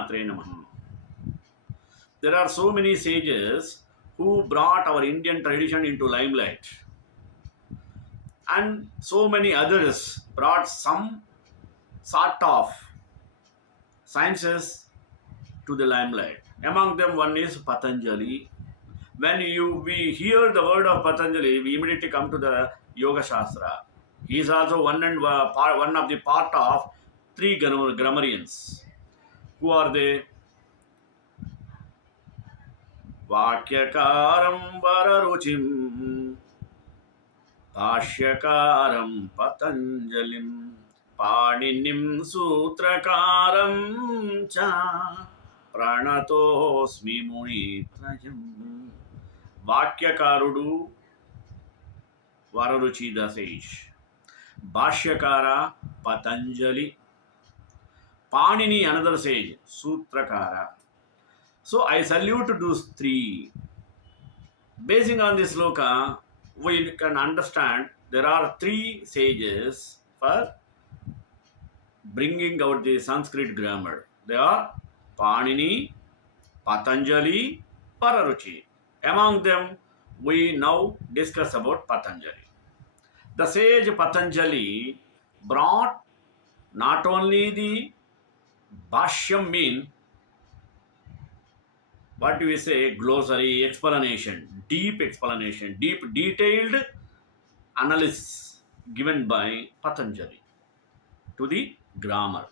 Matre Namaha. There are so many sages who brought our Indian tradition into limelight, and so many others brought some sort of sciences to the limelight. Among them, one is Patanjali. When we hear the word of Patanjali, we immediately come to the Yoga Shastra. He is also one of the part of three grammarians. Who are they? Vakyakaram Vararuchim, Bhashyakaram Patanjalim, Paninim Sutrakaram Cha, Pranatosmi Munitrayam. Vakyakarudu Vararuchi-The Sage, Bhashyakara Patanjali, Panini another sage, Sutrakara. So I salute those three. Basing on this sloka, we can understand there are three sages for bringing out the Sanskrit grammar. They are Panini, Patanjali, Vararuchi. Among them, we now discuss about Patanjali. The sage Patanjali brought not only the Bhashyam mean, what do we say, glossary, explanation, deep detailed analysis given by Patanjali to the grammar.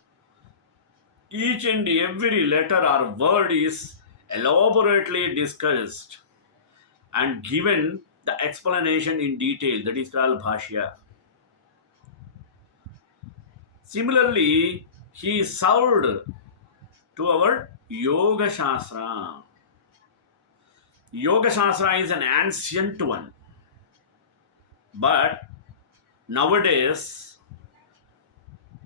Each and every letter or word is elaborately discussed and given the explanation in detail. That is called Bhashya. Similarly, he served to our Yoga Shastra. Yoga Shastra is an ancient one, but nowadays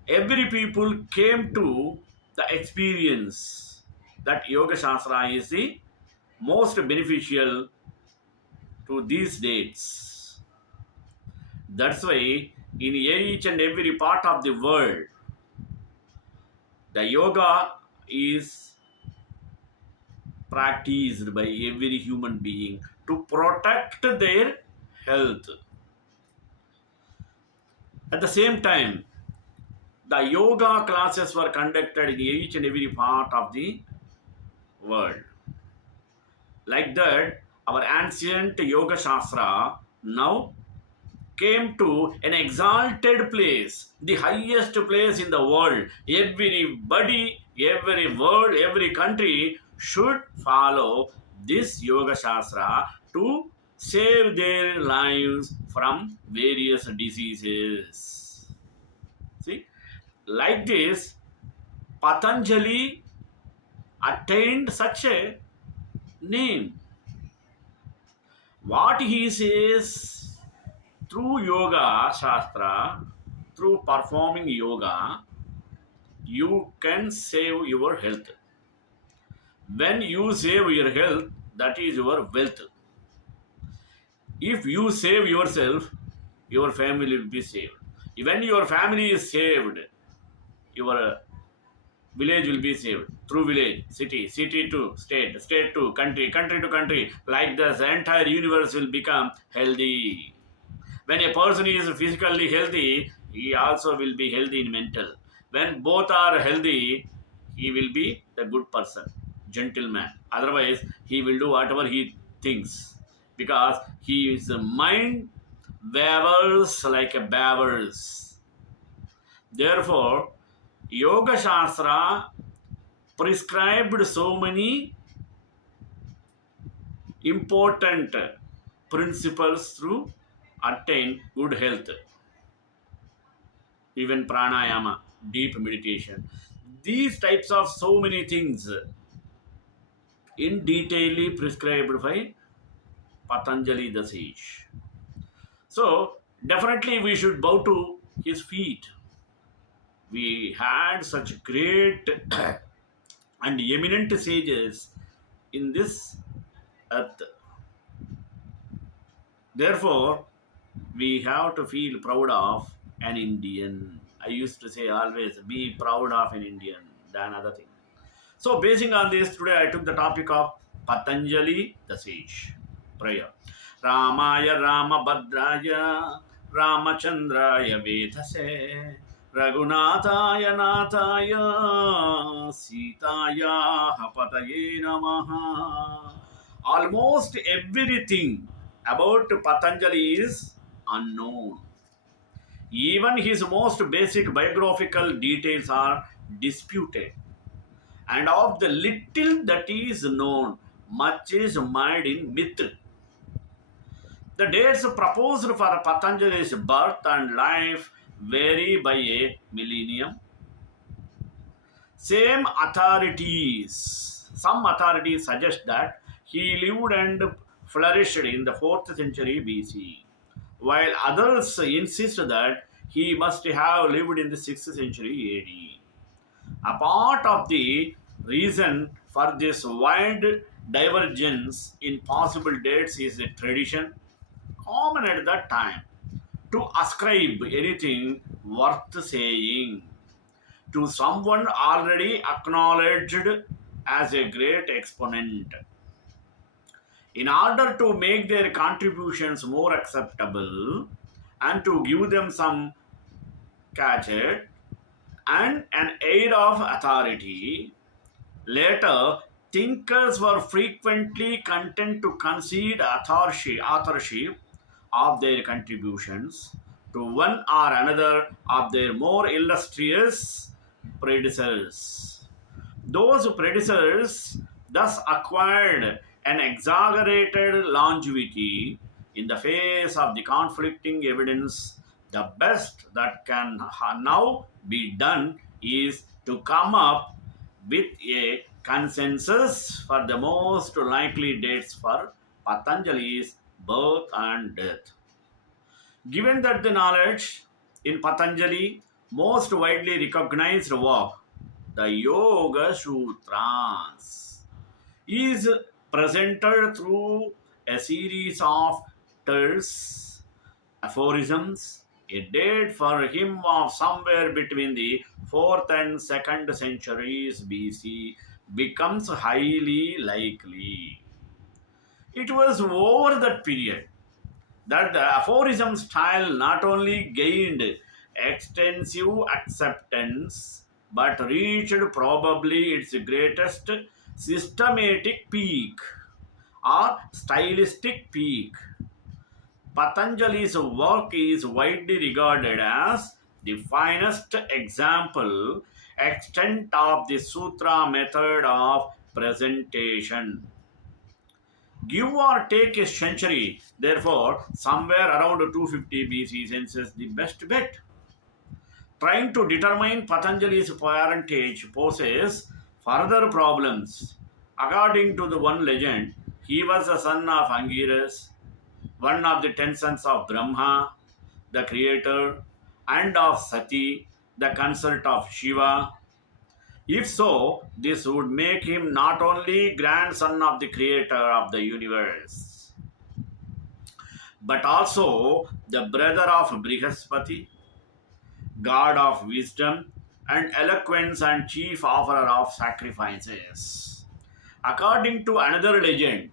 every people came to the experience that Yoga Shastra is the most beneficial to these dates. That's why in each and every part of the world, the yoga is practiced by every human being to protect their health. At the same time, the yoga classes were conducted in each and every part of the world. Like that, our ancient Yoga Shastra now came to an exalted place, the highest place in the world. Everybody, every world, every country should follow this Yoga Shastra to save their lives from various diseases. See, like this, Patanjali attained such a name. What he says, through Yoga Shastra, through performing yoga, you can save your health. When you save your health, that is your wealth. If you save yourself, your family will be saved. When your family is saved, your village will be saved. Through village, city to state, state to country, country to country. Like this, the entire universe will become healthy. When a person is physically healthy, he also will be healthy in mental. When both are healthy, he will be the good person, gentleman. Otherwise, he will do whatever he thinks, because his mind wavers like a beavers. Therefore, Yoga Shastra prescribed so many important principles to attain good health. Even pranayama, deep meditation. These types of so many things in detailly prescribed by Patanjali-The Sage. So, definitely we should bow to his feet. We had such great and eminent sages in this earth. Therefore, we have to feel proud of an Indian. I used to say always, be proud of an Indian than other thing. So, basing on this, today I took the topic of Patanjali-The Sage. Prayer. Ramaya Ramabhadraya Ramachandraya Vedase Raghunathaya Nathaya Sitaya Hapataye Namaha. Almost everything about Patanjali is unknown. Even his most basic biographical details are disputed. And of the little that is known, much is mired in myth. The dates proposed for Patanjali's birth and life vary by a millennium. Some authorities suggest that he lived and flourished in the 4th century BC, while others insist that he must have lived in the 6th century AD. A part of the reason for this wide divergence in possible dates is a tradition common at that time to ascribe anything worth saying to someone already acknowledged as a great exponent. In order to make their contributions more acceptable and to give them some cachet and an air of authority, later, thinkers were frequently content to concede authorship of their contributions to one or another of their more illustrious predecessors. Those predecessors thus acquired an exaggerated longevity in the face of the conflicting evidence. The best that can now be done is to come up with a consensus for the most likely dates for Patanjali's birth and death. Given that the knowledge in Patanjali most widely recognized work, the Yoga Sutras, is presented through a series of terse aphorisms. A date for him of somewhere between the 4th and 2nd centuries BC becomes highly likely. It was over that period that the aphorism style not only gained extensive acceptance but reached probably its greatest systematic peak or stylistic peak. Patanjali's work is widely regarded as the finest example extent of the sutra method of presentation. Give or take a century, therefore, somewhere around 250 BC census the best bet. Trying to determine Patanjali's parentage poses further problems. According to the one legend, he was the son of Angiras, one of the 10 sons of Brahma, the creator, and of Sati, the consort of Shiva. If so, this would make him not only grandson of the creator of the universe, but also the brother of Brihaspati, god of wisdom and eloquence and chief offerer of sacrifices. According to another legend,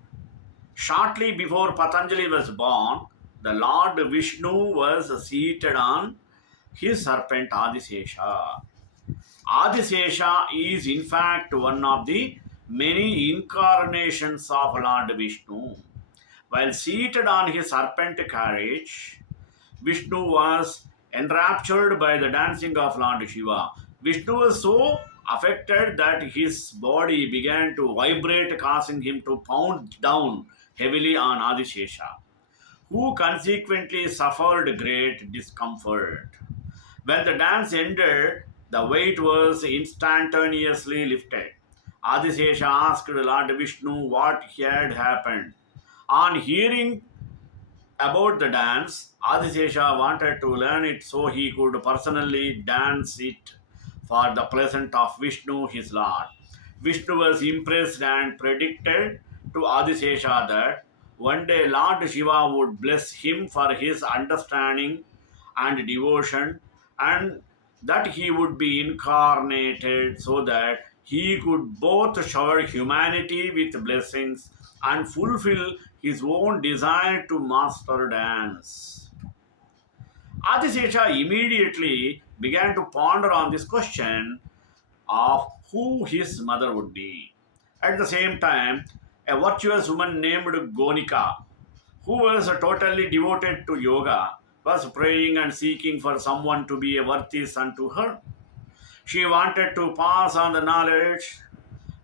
shortly before Patanjali was born, the Lord Vishnu was seated on his serpent Adisesha. Adisesha is in fact one of the many incarnations of Lord Vishnu. While seated on his serpent carriage, Vishnu was enraptured by the dancing of Lord Shiva. Vishnu was so affected that his body began to vibrate, causing him to pound down heavily on Adisesha, who consequently suffered great discomfort. When the dance ended, the weight was instantaneously lifted. Adisesha asked Lord Vishnu what had happened. On hearing about the dance, Adisesha wanted to learn it so he could personally dance it for the pleasure of Vishnu, his Lord. Vishnu was impressed and predicted to Adisesha that one day Lord Shiva would bless him for his understanding and devotion, and that he would be incarnated so that he could both shower humanity with blessings and fulfill his own desire to master dance. Adisesha immediately began to ponder on this question of who his mother would be. At the same time, a virtuous woman named Gonika, who was totally devoted to yoga, was praying and seeking for someone to be a worthy son to her. She wanted to pass on the knowledge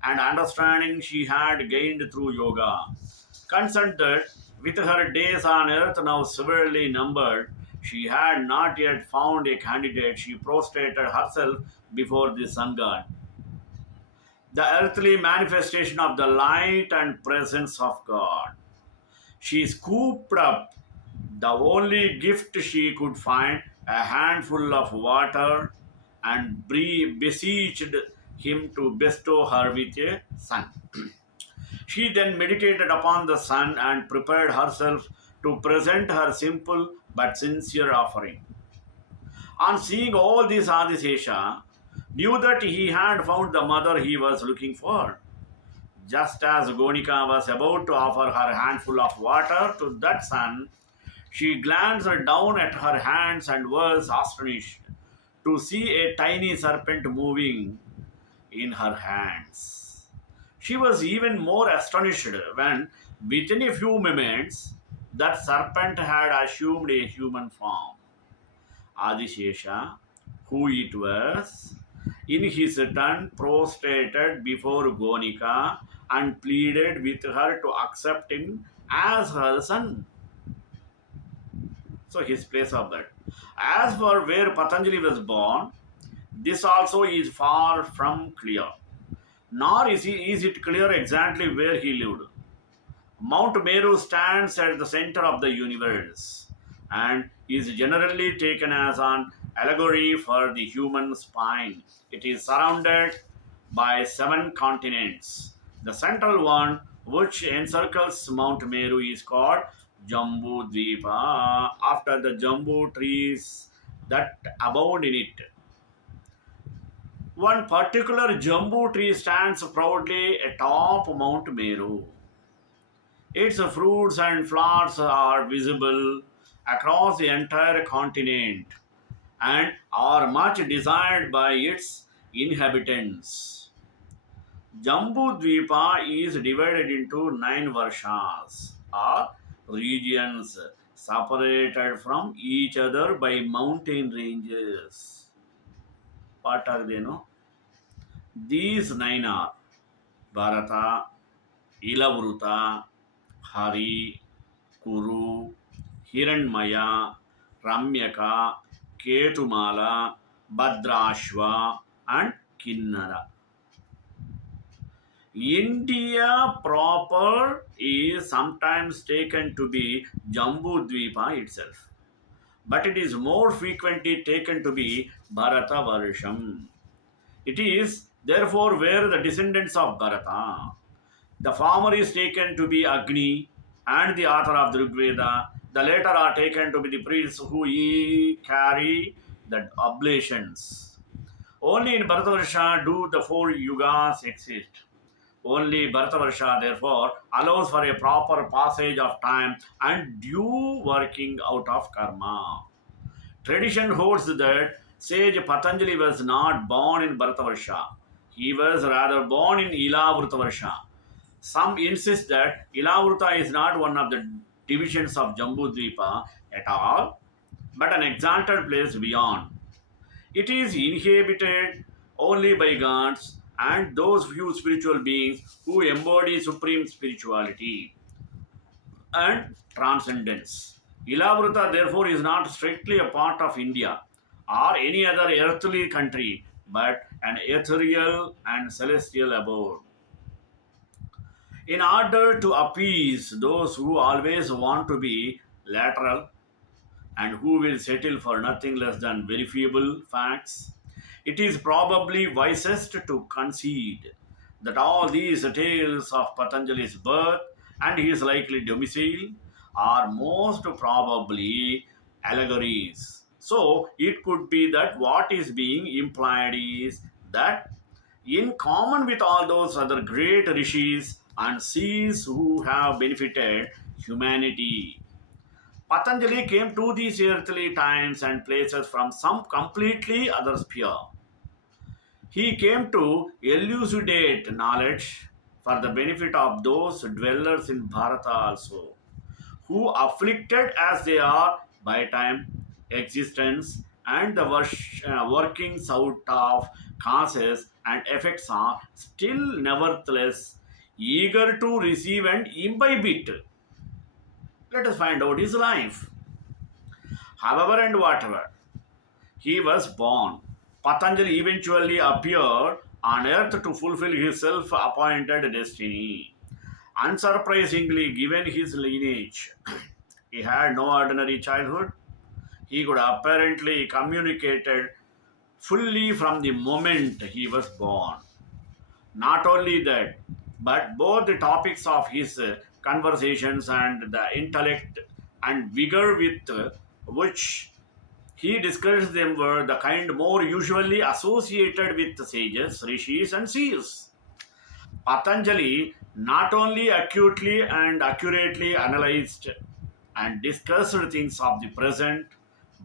and understanding she had gained through yoga. Concerned that with her days on earth now severely numbered, she had not yet found a candidate. She prostrated herself before the sun god, the earthly manifestation of the light and presence of God. She scooped up the only gift she could find, a handful of water, and beseeched him to bestow her with a son. She then meditated upon the sun and prepared herself to present her simple but sincere offering. On seeing all this, Adisesha knew that he had found the mother he was looking for. Just as Gonika was about to offer her handful of water to that son, she glanced down at her hands and was astonished to see a tiny serpent moving in her hands. She was even more astonished when, within a few moments, that serpent had assumed a human form. Adishesha, who it was, in his turn prostrated before Gonika and pleaded with her to accept him as her son. So his place of birth. As for where Patanjali was born, this also is far from clear. Nor is it clear exactly where he lived. Mount Meru stands at the center of the universe and is generally taken as an allegory for the human spine. It is surrounded by seven continents. The central one, which encircles Mount Meru, is called Jambu Dvipa, after the jambu trees that abound in it. One particular jambu tree stands proudly atop Mount Meru. Its fruits and flowers are visible across the entire continent and are much desired by its inhabitants. Jambudvipa is divided into 9 varshas or regions separated from each other by mountain ranges. What are they? No? These nine are Bharata, Ilavruta, Hari, Kuru, Hiranmaya, Ramyaka, Ketumala, Bhadrashva, and Kinnara. India proper is sometimes taken to be Jambudvipa itself, but it is more frequently taken to be Bharata Varsham. It is therefore where the descendants of Bharata. The former is taken to be Agni and the author of the Rig Veda. The latter are taken to be the priests who carry the oblations. Only in Bharatavarsha do the 4 yugas exist. Only Bharatavarsha, therefore, allows for a proper passage of time and due working out of karma. Tradition holds that sage Patanjali was not born in Bharatavarsha. He was rather born in Ilavrutavarsha. Some insist that Ilavruta is not one of the divisions of Jambudvipa at all, but an exalted place beyond. It is inhabited only by gods and those few spiritual beings who embody supreme spirituality and transcendence. Ilavruta, therefore, is not strictly a part of India or any other earthly country, but an ethereal and celestial abode. In order to appease those who always want to be lateral and who will settle for nothing less than verifiable facts, it is probably wisest to concede that all these tales of Patanjali's birth and his likely domicile are most probably allegories. So, it could be that what is being implied is that In common with all those other great rishis and seers who have benefited humanity, Patanjali came to these earthly times and places from some completely other sphere. He came to elucidate knowledge for the benefit of those dwellers in Bharata also, who afflicted as they are by time, existence, and the workings out of causes and effects are still nevertheless eager to receive and imbibe it. Let us find out his life. However and whatever, he was born. Patanjali eventually appeared on earth to fulfill his self appointed destiny. Unsurprisingly, given his lineage, he had no ordinary childhood. He could apparently communicated fully from the moment he was born. Not only that, but both the topics of his conversations and the intellect and vigor with which he discussed them were the kind more usually associated with sages, rishis, and seers. Patanjali not only acutely and accurately analyzed and discussed things of the present,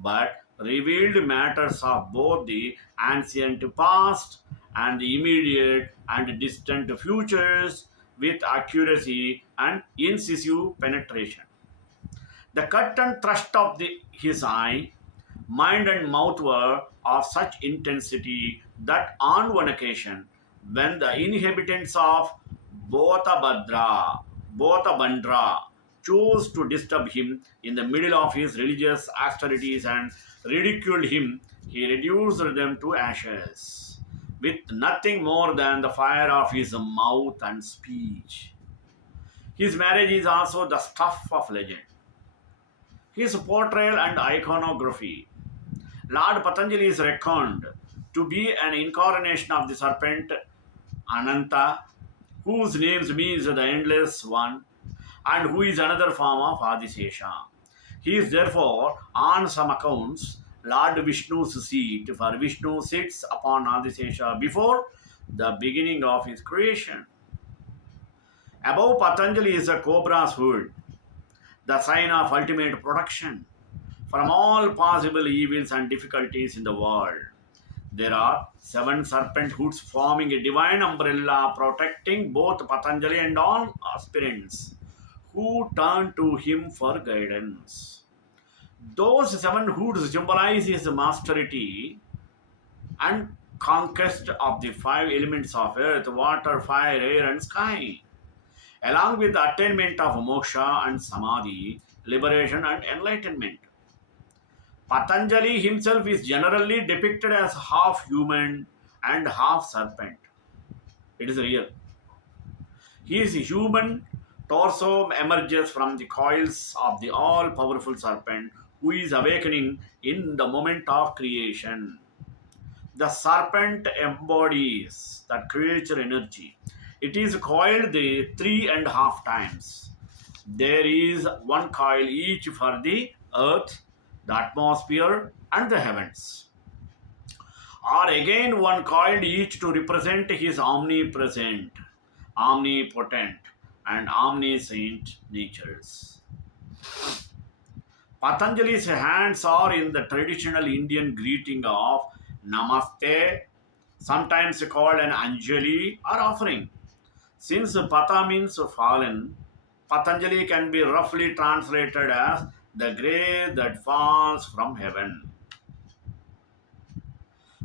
but revealed matters of both the ancient past and the immediate and distant futures with accuracy and incisive penetration. The cut and thrust of his eye, mind, and mouth were of such intensity that on one occasion, when the inhabitants of Bothabandra chose to disturb him in the middle of his religious austerities and ridiculed him, he reduced them to ashes with nothing more than the fire of his mouth and speech. His marriage is also the stuff of legend. His portrayal and iconography. Lord Patanjali is reckoned to be an incarnation of the serpent Ananta, whose name means the endless one, and who is another form of Adisesha. He is therefore, on some accounts, Lord Vishnu's seat, for Vishnu sits upon Adisesha before the beginning of his creation. Above Patanjali is a cobra's hood, the sign of ultimate protection from all possible evils and difficulties in the world. There are seven serpent hoods forming a divine umbrella protecting both Patanjali and all aspirants who turn to him for guidance. Those seven hoods symbolize his mastery and conquest of the five elements of earth, water, fire, air, and sky, along with the attainment of moksha and samadhi, liberation and enlightenment. Patanjali himself is generally depicted as half human and half serpent. It is real. His human torso emerges from the coils of the all powerful serpent who is awakening in the moment of creation. The serpent embodies that creature energy. It is coiled the 3.5 times. There is one coil each for the earth, the atmosphere, and the heavens. Or again, one coiled each to represent his omnipresent, omnipotent, and omniscient natures. Patanjali's hands are in the traditional Indian greeting of Namaste, sometimes called an Anjali or offering. Since Pata means fallen, Patanjali can be roughly translated as the grace that falls from heaven.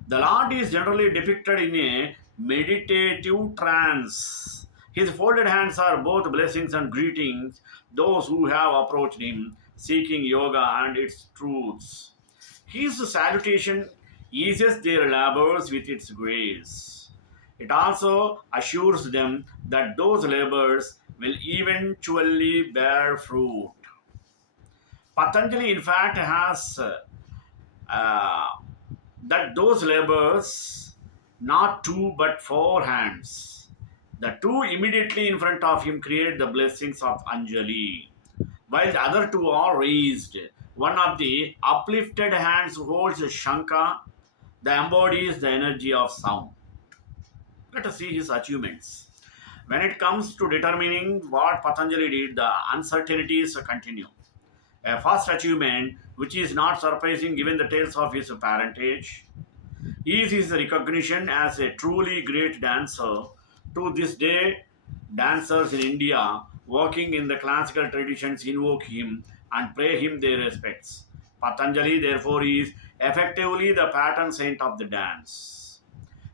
The Lord is generally depicted in a meditative trance. His folded hands are both blessings and greetings, those who have approached him seeking yoga and its truths. His salutation eases their labors with its grace. It also assures them that those labors will eventually bear fruit. Patanjali, in fact, has uh, that those labors not two but four hands. The two immediately in front of him create the blessings of Anjali, while the other two are raised. One of the uplifted hands holds a Shankha that embodies the energy of sound. Let us see his achievements. When it comes to determining what Patanjali did, the uncertainties continue. A first achievement, which is not surprising given the tales of his parentage, is his recognition as a truly great dancer. To this day, dancers in India working in the classical traditions invoke him and pay him their respects. Patanjali, therefore, is effectively the patron saint of the dance.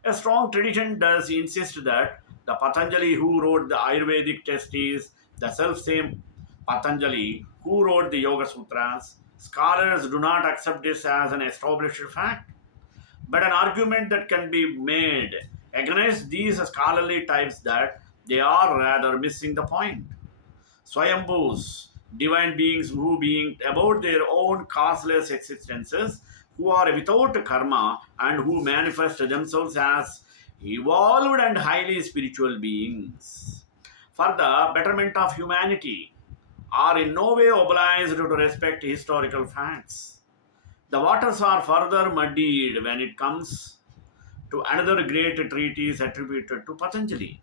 A strong tradition does insist that the Patanjali who wrote the Ayurvedic test is the self same Patanjali who wrote the Yoga Sutras. Scholars do not accept this as an established fact, but an argument that can be made against these scholarly types that they are rather missing the point. Swayambhus, divine beings who being about their own causeless existences, who are without karma and who manifest themselves as evolved and highly spiritual beings for the betterment of humanity, are in no way obliged to respect historical facts. The waters are further muddied when it comes to another great treatise attributed to Patanjali.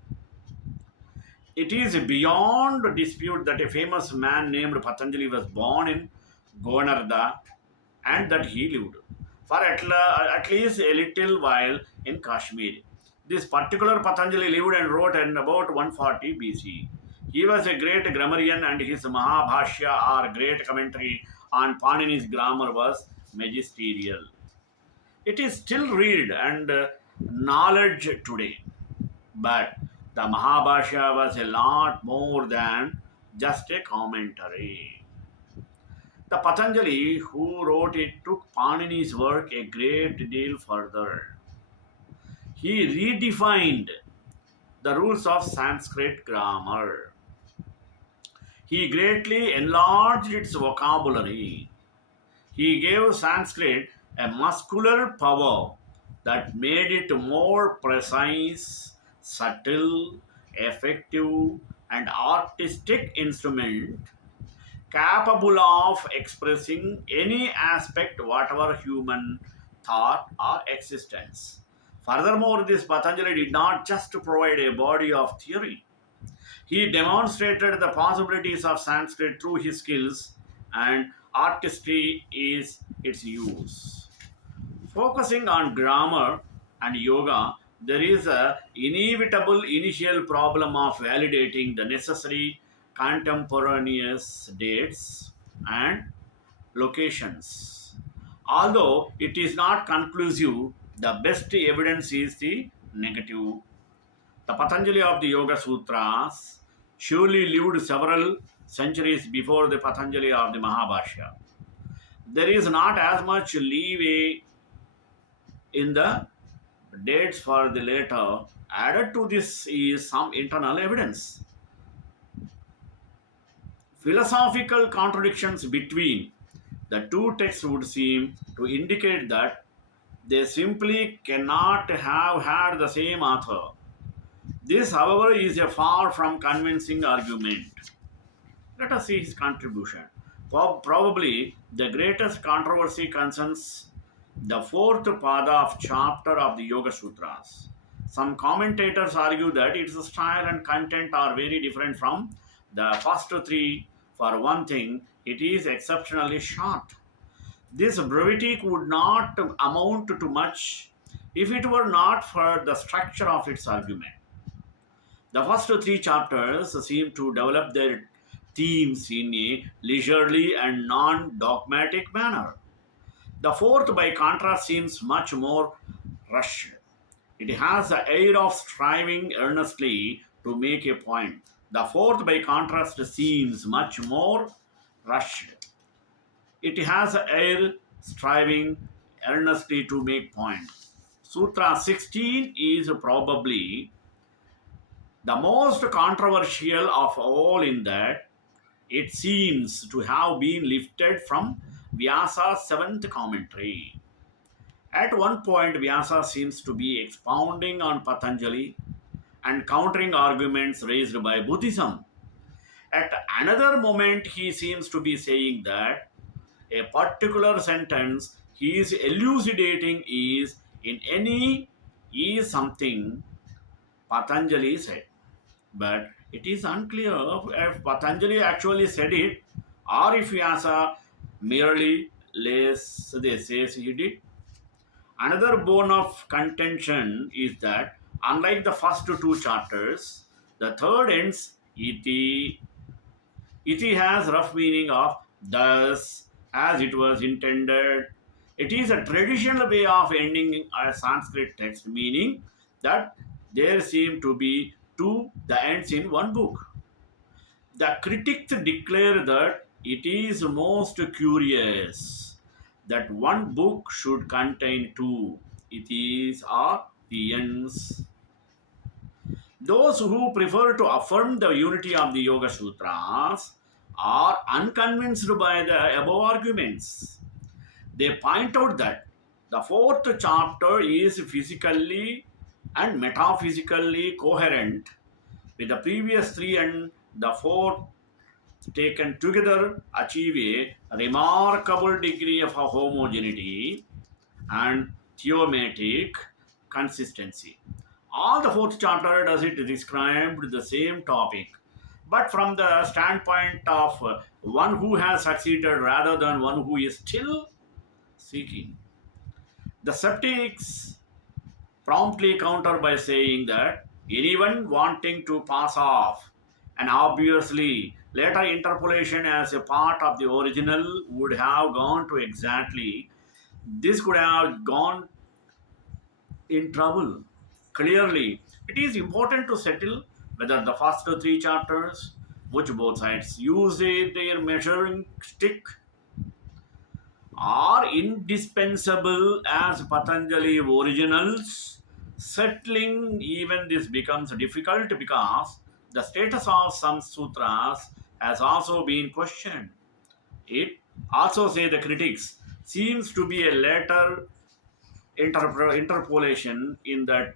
It is beyond dispute that a famous man named Patanjali was born in Gonarda and that he lived for at least a little while in Kashmir. This particular Patanjali lived and wrote in about 140 BC. He was a great grammarian and his Mahabhashya or great commentary on Panini's grammar was magisterial. It is still read and knowledge today. But the Mahabhashya was a lot more than just a commentary. The Patanjali who wrote it took Panini's work a great deal further. He redefined the rules of Sanskrit grammar. He greatly enlarged its vocabulary. He gave Sanskrit a muscular power that made it more precise, subtle, effective, and artistic instrument capable of expressing any aspect whatever human thought or existence. Furthermore, this Patanjali did not just provide a body of theory. He demonstrated the possibilities of Sanskrit through his skills and artistry is its use. Focusing on grammar and yoga, there is a inevitable initial problem of validating the necessary contemporaneous dates and locations. Although it is not conclusive, the best evidence is the negative. The Patanjali of the Yoga Sutras surely lived several centuries before the Patanjali of the Mahabhashya. There is not as much leeway in the dates for the later. Added to this is some internal evidence. Philosophical contradictions between the two texts would seem to indicate that they simply cannot have had the same author. This, however, is a far from convincing argument. Let us see his contribution. Probably the greatest controversy concerns the fourth pada of chapter of the Yoga Sutras. Some commentators argue that its style and content are very different from the first three. For one thing, it is exceptionally short. This brevity would not amount to much if it were not for the structure of its argument. The first three chapters seem to develop their themes in a leisurely and non dogmatic manner. The fourth, by contrast, seems much more rushed. It has the air of striving earnestly to make a point. The fourth, by contrast, seems much more rushed. It has the air striving earnestly to make point. Sutra 16 is probably the most controversial of all in that it seems to have been lifted from Vyasa's seventh commentary. At one point, Vyasa seems to be expounding on Patanjali and countering arguments raised by Buddhism. At another moment, he seems to be saying that a particular sentence he is elucidating is in any is something Patanjali said. But it is unclear if Patanjali actually said it or if Vyasa merely lays they says he did. Another bone of contention is that unlike the first two chapters, the third ends iti. Iti has rough meaning of thus as it was intended. It is a traditional way of ending a Sanskrit text, meaning that there seem to be two the ends in one book. The critics declare that it is most curious that one book should contain two. It is or the ends. Those who prefer to affirm the unity of the Yoga Sutras are unconvinced by the above arguments. They point out that the fourth chapter is physically and metaphysically coherent with the previous three, and the fourth taken together achieve a remarkable degree of homogeneity and theomatic consistency. All the fourth chapter does it describe the same topic, but from the standpoint of one who has succeeded rather than one who is still seeking. The skeptics promptly counter by saying that anyone wanting to pass off an obviously later interpolation as a part of the original would have gone to exactly this could have gone in trouble. Clearly, it is important to settle whether the first three chapters, which both sides use their measuring stick, are indispensable as Patanjali originals. Settling even this becomes difficult because the status of some sutras has also been questioned. It also, say the critics, seems to be a later interpolation in that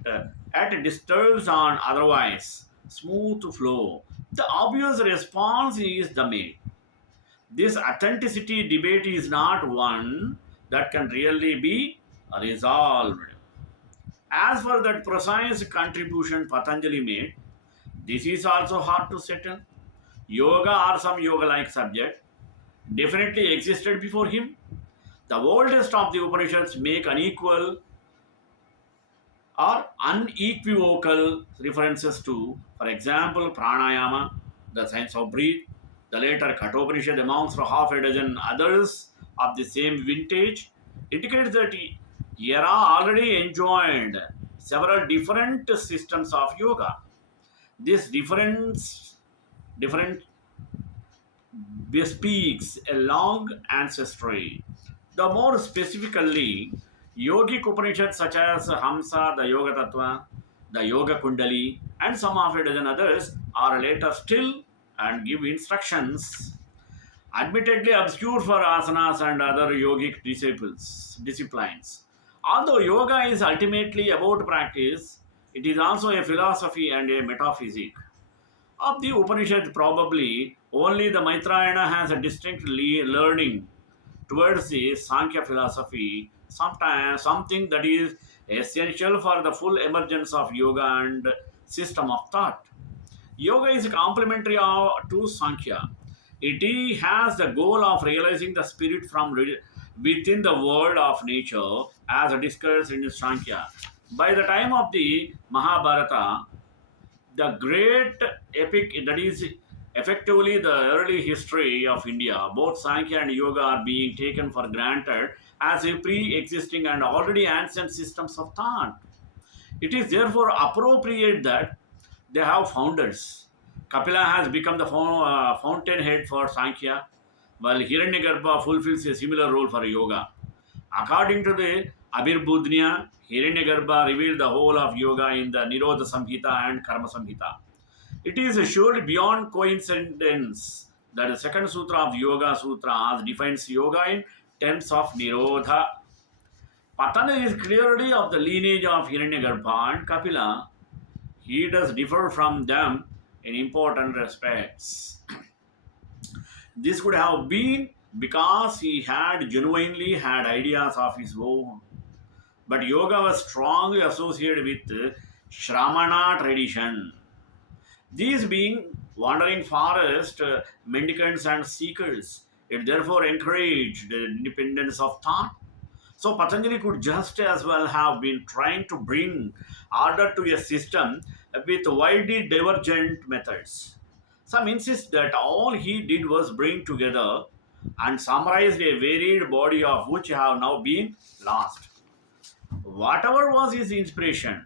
it disturbs on otherwise smooth flow. The obvious response is the maid. This authenticity debate is not one that can really be resolved. As for that precise contribution Patanjali made, this is also hard to settle. Yoga or some yoga like subject definitely existed before him. The oldest of the Upanishads make unequal or unequivocal references to, for example, pranayama, the science of breath. The later Kathopanishad, amongst half a dozen others of the same vintage, indicates that era already enjoyed several different systems of yoga. This different bespeaks a long ancestry. The more specifically, yogic Upanishads such as Hamsa, the Yoga Tattva, the Yoga Kundali, and some of a dozen others are later still and give instructions, admittedly obscure for asanas and other yogic disciplines. Although yoga is ultimately about practice, it is also a philosophy and a metaphysic. Of the Upanishad, probably only the Maitrayana has a distinct learning towards the Sankhya philosophy, sometimes something that is essential for the full emergence of yoga and system of thought. Yoga is complementary to Sankhya. It has the goal of realizing the spirit from within the world of nature, as discussed in Sankhya. By the time of the Mahabharata, the great epic that is effectively the early history of India, both Sankhya and Yoga are being taken for granted as a pre existing and already ancient systems of thought. It is therefore appropriate that they have founders. Kapila has become the fountainhead for Sankhya, while Hiranyagarbha fulfills a similar role for Yoga. According to the Abhirbudhnya, Hiranyagarbha revealed the whole of yoga in the Nirodha Samhita and Karma Samhita. It is surely beyond coincidence that the second sutra of Yoga Sutras defines yoga in terms of Nirodha. Patanjali is clearly of the lineage of Hiranyagarbha and Kapila. He does differ from them in important respects. This could have been because he had genuinely had ideas of his own. But yoga was strongly associated with Shramana tradition. These being wandering forest mendicants and seekers, it therefore encouraged the independence of thought. So Patanjali could just as well have been trying to bring order to a system with widely divergent methods. Some insist that all he did was bring together and summarized a varied body of which have now been lost. Whatever was his inspiration,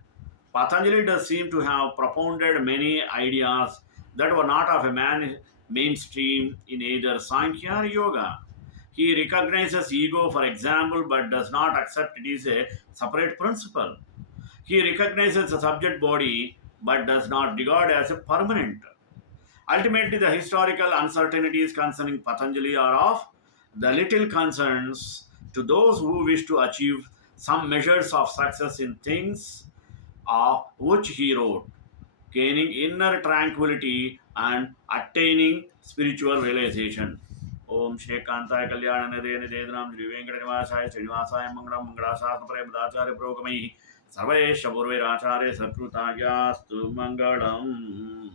Patanjali does seem to have propounded many ideas that were not of a mainstream in either Sankhya or Yoga. He recognizes ego, for example, but does not accept it is a separate principle. He recognizes the subject body, but does not regard it as a permanent. Ultimately, the historical uncertainties concerning Patanjali are of the little concerns to those who wish to achieve some measures of success in things of which he wrote, gaining inner tranquility and attaining spiritual realization. Om Shri Kantai Kalyana Nade Nidedram Shri Venkatanivasaయ Srinivasaya Mangalam Mangalasasana Prabhadacharya Prokamahi Sarvesha Purve Acharya Satkrutajyastu Mangalam.